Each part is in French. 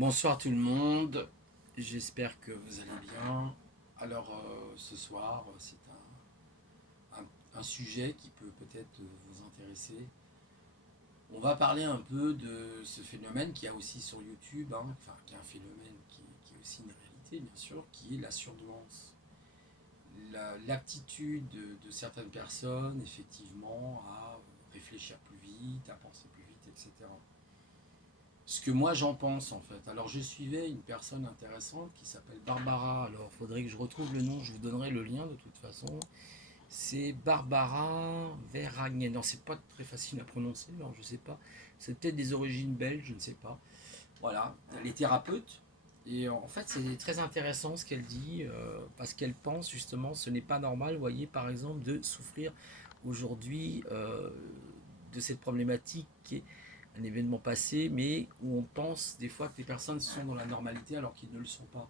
Bonsoir tout le monde, j'espère que vous allez bien. Alors ce soir, c'est un sujet qui peut peut-être vous intéresser. On va parler un peu de ce phénomène qu'il y a aussi sur YouTube, enfin qui est un phénomène qui est aussi une réalité bien sûr, qui est la surdouance. L'aptitude de certaines personnes effectivement à réfléchir plus vite, à penser plus vite, etc. Ce que moi j'en pense en fait. Alors je suivais une personne intéressante qui s'appelle Barbara. Alors il faudrait que je retrouve le nom, je vous donnerai le lien de toute façon. C'est Barbara Verhagen. Non, c'est pas très facile à prononcer, alors je sais pas. C'est peut-être des origines belges, je ne sais pas. Voilà, elle est thérapeute. Et en fait, c'est très intéressant ce qu'elle dit, parce qu'elle pense justement, ce n'est pas normal, vous voyez, par exemple, de souffrir aujourd'hui de cette problématique qui est un événement passé, mais où on pense des fois que les personnes sont dans la normalité alors qu'ils ne le sont pas.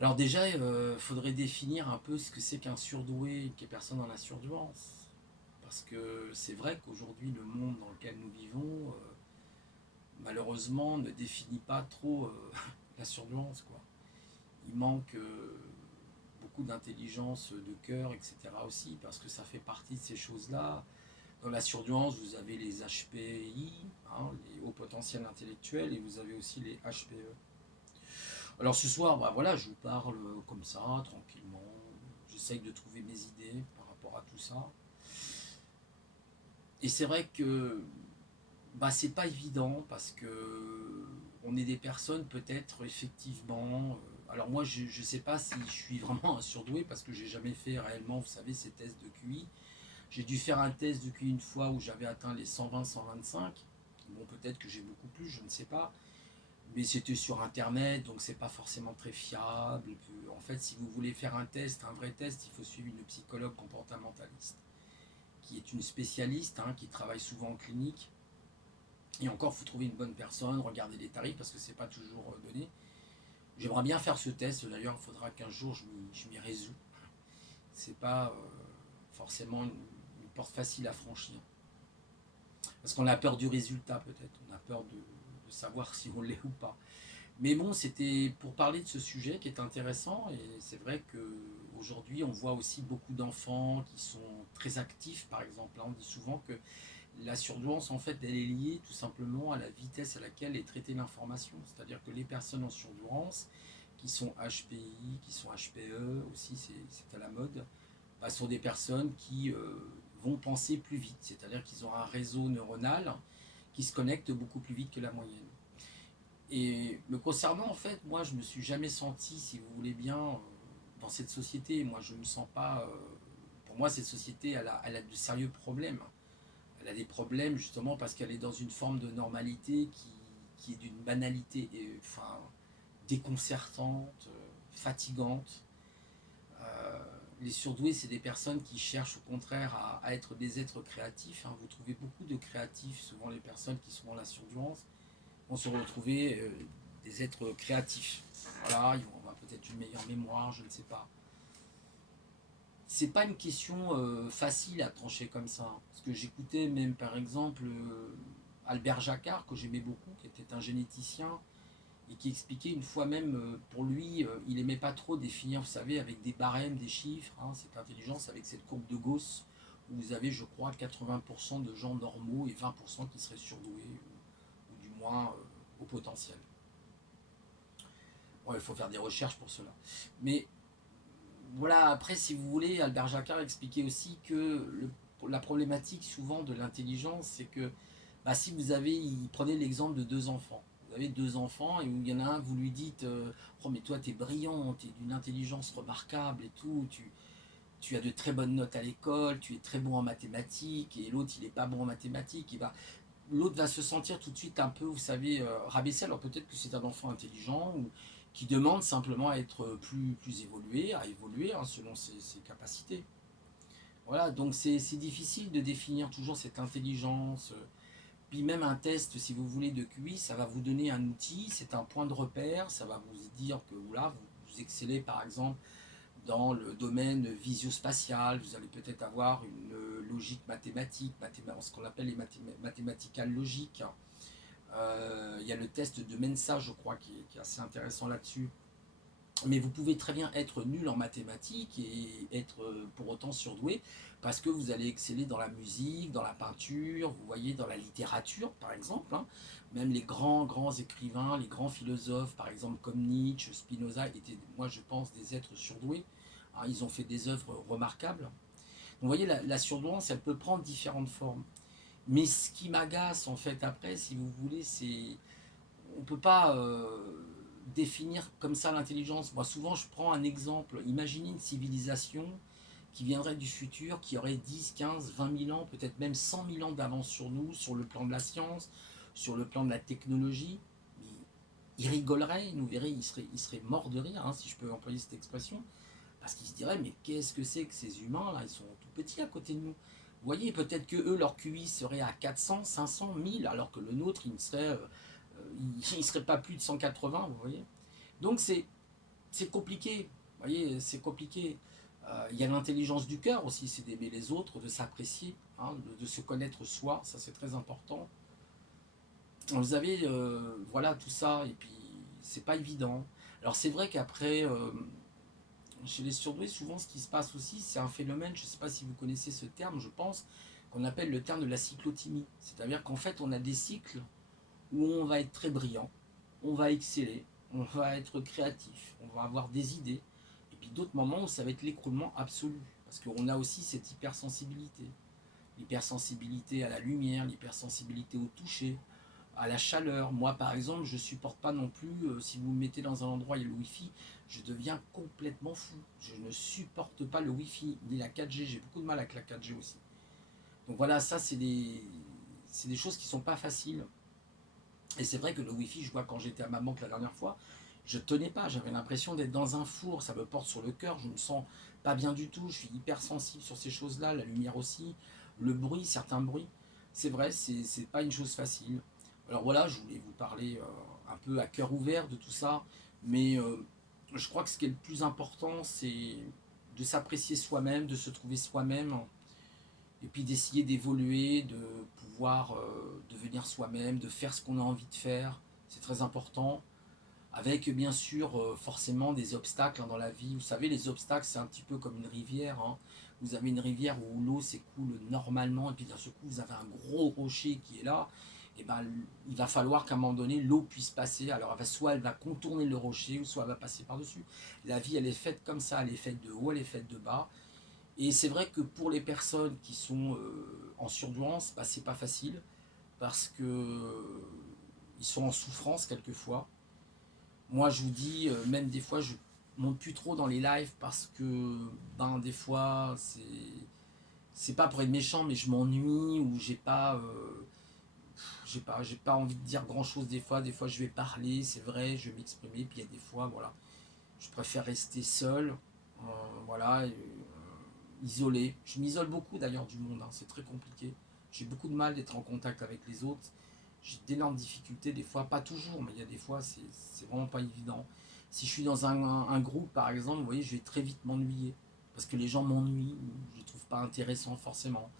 Alors déjà, il faudrait définir un peu ce que c'est qu'un surdoué, qu'est personne dans la surdouance. Parce que c'est vrai qu'aujourd'hui, le monde dans lequel nous vivons, malheureusement, ne définit pas trop la surdouance, quoi. Il manque beaucoup d'intelligence, de cœur, etc. aussi, parce que ça fait partie de ces choses-là. Dans la surdouance, vous avez les HPI, les hauts potentiels intellectuels, et vous avez aussi les HPE. Alors ce soir, bah voilà, je vous parle comme ça, tranquillement. J'essaye de trouver mes idées par rapport à tout ça. Et c'est vrai que bah, c'est pas évident parce que on est des personnes peut-être effectivement. Alors moi, je sais pas si je suis vraiment un surdoué parce que j'ai jamais fait réellement, vous savez, ces tests de QI. J'ai dû faire un test de QI une fois où j'avais atteint les 120-125. Bon, peut-être que j'ai beaucoup plus, je ne sais pas. Mais c'était sur internet, donc c'est pas forcément très fiable. En fait, si vous voulez faire un test, un vrai test, il faut suivre une psychologue comportementaliste, qui est une spécialiste, qui travaille souvent en clinique. Et encore, il faut trouver une bonne personne, regarder les tarifs, parce que c'est pas toujours donné. J'aimerais bien faire ce test, d'ailleurs, il faudra qu'un jour je m'y résous. C'est pas forcément une porte facile à franchir. Parce qu'on a peur du résultat, peut-être. On a peur de savoir si on l'est ou pas. Mais bon, c'était pour parler de ce sujet qui est intéressant et c'est vrai qu'aujourd'hui on voit aussi beaucoup d'enfants qui sont très actifs par exemple. On dit souvent que la surdouance en fait elle est liée tout simplement à la vitesse à laquelle est traitée l'information. C'est-à-dire que les personnes en surdouance qui sont HPI, qui sont HPE aussi, c'est à la mode, bah, sont des personnes qui vont penser plus vite. C'est-à-dire qu'ils ont un réseau neuronal qui se connecte beaucoup plus vite que la moyenne. Et me concernant, en fait, moi, je me suis jamais senti, si vous voulez bien, dans cette société. Moi, je me sens pas. Pour moi, cette société, elle a de sérieux problèmes. Elle a des problèmes justement parce qu'elle est dans une forme de normalité qui est d'une banalité, enfin, déconcertante, fatigante. Euh, les surdoués, c'est des personnes qui cherchent au contraire à être des êtres créatifs. Vous trouvez beaucoup de créatifs, souvent les personnes qui sont dans la surdouance vont se retrouver des êtres créatifs. Voilà, ils vont avoir peut-être une meilleure mémoire, je ne sais pas. C'est pas une question facile à trancher comme ça. Parce que j'écoutais même par exemple Albert Jacquard, que j'aimais beaucoup, qui était un généticien, et qui expliquait une fois même, pour lui, il aimait pas trop définir, vous savez, avec des barèmes, des chiffres, cette intelligence, avec cette courbe de Gauss, où vous avez, je crois, 80% de gens normaux et 20% qui seraient surdoués, ou du moins au potentiel. Bon, il faut faire des recherches pour cela. Mais voilà, après, si vous voulez, Albert Jacquard expliquait aussi que la problématique souvent de l'intelligence, c'est que bah, si vous avez, il prenait l'exemple de deux enfants. Vous avez deux enfants et où il y en a un, vous lui dites oh, mais toi, t'es brillant, t'es d'une intelligence remarquable et tout, tu as de très bonnes notes à l'école, tu es très bon en mathématiques, et l'autre, il n'est pas bon en mathématiques. Et bah, l'autre va se sentir tout de suite un peu, vous savez, rabaissé. Alors peut-être que c'est un enfant intelligent ou qui demande simplement à être plus évolué, à évoluer selon ses capacités. Voilà, donc c'est difficile de définir toujours cette intelligence. Puis même un test, si vous voulez, de QI, ça va vous donner un outil, c'est un point de repère, ça va vous dire que voilà, vous excellez par exemple dans le domaine visio-spatial, vous allez peut-être avoir une logique mathématique, ce qu'on appelle les mathématicales logiques. Il y a le test de Mensa, je crois, qui est assez intéressant là-dessus. Mais vous pouvez très bien être nul en mathématiques et être pour autant surdoué parce que vous allez exceller dans la musique, dans la peinture, vous voyez, dans la littérature par exemple, hein. Même les grands écrivains, les grands philosophes, par exemple comme Nietzsche, Spinoza, étaient, moi je pense, des êtres surdoués, hein. Ils ont fait des œuvres remarquables. Donc vous voyez, la surdouance, elle peut prendre différentes formes. Mais ce qui m'agace en fait après, si vous voulez, c'est on ne peut pas définir comme ça l'intelligence. Moi, souvent, je prends un exemple. Imaginez une civilisation qui viendrait du futur, qui aurait 10, 15, 20 000 ans, peut-être même 100 000 ans d'avance sur nous, sur le plan de la science, sur le plan de la technologie. Il rigolerait, nous verrait, il serait mort de rire, hein, si je peux employer cette expression, parce qu'il se dirait, mais qu'est-ce que c'est que ces humains-là, ils sont tout petits à côté de nous. Vous voyez, peut-être que eux, leur QI serait à 400, 500, 1000, alors que le nôtre, il serait pas plus de 180, vous voyez. Donc c'est compliqué, vous voyez, c'est compliqué. Il y a l'intelligence du cœur aussi, c'est d'aimer les autres, de s'apprécier, hein, de se connaître soi, ça c'est très important. Vous avez, voilà, tout ça, et puis c'est pas évident. Alors c'est vrai qu'après, chez les surdoués, souvent ce qui se passe aussi, c'est un phénomène, je ne sais pas si vous connaissez ce terme, je pense, qu'on appelle le terme de la cyclothymie. C'est-à-dire qu'en fait, on a des cycles où on va être très brillant, on va exceller, on va être créatif, on va avoir des idées, et puis d'autres moments où ça va être l'écroulement absolu, parce qu'on a aussi cette hypersensibilité. L'hypersensibilité à la lumière, l'hypersensibilité au toucher, à la chaleur. Moi, par exemple, je supporte pas non plus, si vous me mettez dans un endroit où il y a le Wi-Fi, je deviens complètement fou. Je ne supporte pas le Wi-Fi, ni la 4G. J'ai beaucoup de mal avec la 4G aussi. Donc voilà, ça, c'est des choses qui sont pas faciles. Et c'est vrai que le Wi-Fi, je vois quand j'étais à ma banque la dernière fois, je tenais pas. J'avais l'impression d'être dans un four. Ça me porte sur le cœur. Je me sens pas bien du tout. Je suis hypersensible sur ces choses-là. La lumière aussi. Le bruit, certains bruits. C'est vrai, c'est pas une chose facile. Alors voilà, je voulais vous parler un peu à cœur ouvert de tout ça, mais je crois que ce qui est le plus important, c'est de s'apprécier soi-même, de se trouver soi-même, et puis d'essayer d'évoluer, de pouvoir devenir soi-même, de faire ce qu'on a envie de faire. C'est très important, avec bien sûr forcément des obstacles, hein, dans la vie. Vous savez, les obstacles, c'est un petit peu comme une rivière, hein. Vous avez une rivière où l'eau s'écoule normalement, et puis d'un seul coup, vous avez un gros rocher qui est là. Et ben, il va falloir qu'à un moment donné, l'eau puisse passer. Alors, soit elle va contourner le rocher, ou soit elle va passer par-dessus. La vie, elle est faite comme ça, elle est faite de haut, elle est faite de bas. Et c'est vrai que pour les personnes qui sont en surdouance, bah, c'est pas facile, parce que ils sont en souffrance quelquefois. Moi, je vous dis, même des fois, je monte plus trop dans les lives parce que, ben, des fois, c'est pas pour être méchant, mais je m'ennuie ou j'ai pas envie de dire grand chose des fois. Des fois, je vais parler, c'est vrai, je vais m'exprimer, puis il y a des fois, voilà, je préfère rester seul, voilà, isolé. Je m'isole beaucoup d'ailleurs du monde, hein, c'est très compliqué. J'ai beaucoup de mal d'être en contact avec les autres. J'ai d'énormes difficultés des fois, pas toujours, mais il y a des fois, c'est vraiment pas évident. Si je suis dans un groupe, par exemple, vous voyez, je vais très vite m'ennuyer. Parce que les gens m'ennuient, je ne trouve pas intéressant forcément.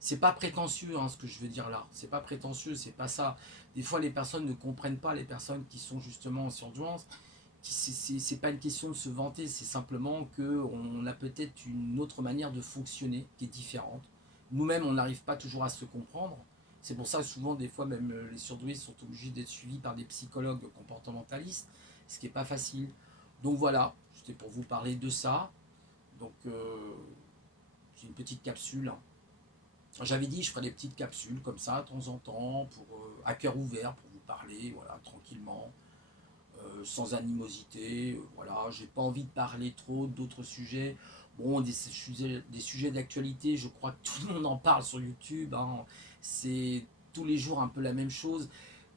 C'est pas prétentieux, hein, ce que je veux dire là. C'est pas prétentieux, c'est pas ça. Des fois, les personnes ne comprennent pas, les personnes qui sont justement en surdouance. C'est pas une question de se vanter, c'est simplement qu'on a peut-être une autre manière de fonctionner qui est différente. Nous-mêmes, on n'arrive pas toujours à se comprendre. C'est pour ça que souvent, des fois, même les surdoués sont obligés d'être suivis par des psychologues comportementalistes, ce qui n'est pas facile. Donc voilà, c'était pour vous parler de ça. Donc, c'est une petite capsule. J'avais dit, je ferais des petites capsules comme ça, de temps en temps, à cœur ouvert, pour vous parler, voilà, tranquillement, sans animosité. Voilà, j'ai pas envie de parler trop d'autres sujets. Bon, des sujets d'actualité, je crois que tout le monde en parle sur YouTube, hein. C'est tous les jours un peu la même chose.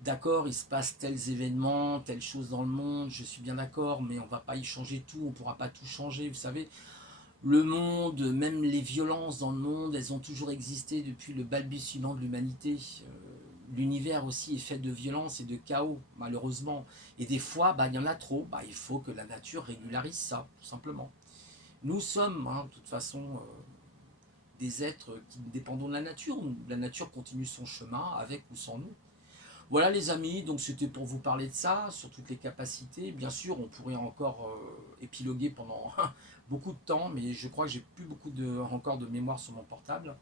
D'accord, il se passe tels événements, telle chose dans le monde, je suis bien d'accord, mais on va pas y changer tout, on pourra pas tout changer, vous savez. Le monde, même les violences dans le monde, elles ont toujours existé depuis le balbutiement de l'humanité. L'univers aussi est fait de violence et de chaos, malheureusement. Et des fois, bah, il y en a trop. Bah, il faut que la nature régularise ça, tout simplement. Nous sommes, hein, de toute façon, des êtres qui dépendons de la nature. La nature continue son chemin avec ou sans nous. Voilà les amis, donc c'était pour vous parler de ça, sur toutes les capacités. Bien sûr, on pourrait encore épiloguer pendant beaucoup de temps, mais je crois que j'ai plus beaucoup encore de mémoire sur mon portable.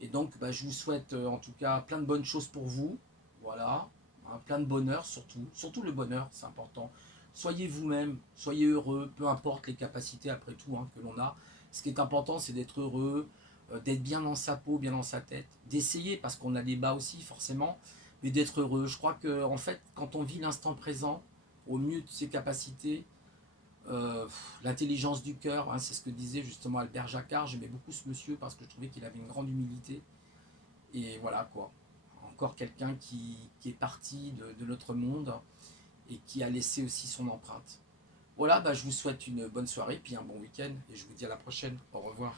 Et donc, bah, je vous souhaite en tout cas plein de bonnes choses pour vous. Voilà, hein, plein de bonheur surtout. Surtout le bonheur, c'est important. Soyez vous-même, soyez heureux, peu importe les capacités après tout hein, que l'on a. Ce qui est important, c'est d'être heureux, d'être bien dans sa peau, bien dans sa tête, d'essayer, parce qu'on a des bas aussi forcément, mais d'être heureux. Je crois que en fait, quand on vit l'instant présent, au mieux de ses capacités, l'intelligence du cœur, hein, c'est ce que disait justement Albert Jacquard. J'aimais beaucoup ce monsieur parce que je trouvais qu'il avait une grande humilité. Et voilà quoi. Encore quelqu'un qui est parti de notre monde et qui a laissé aussi son empreinte. Voilà, bah, je vous souhaite une bonne soirée, puis un bon week-end, et je vous dis à la prochaine. Au revoir.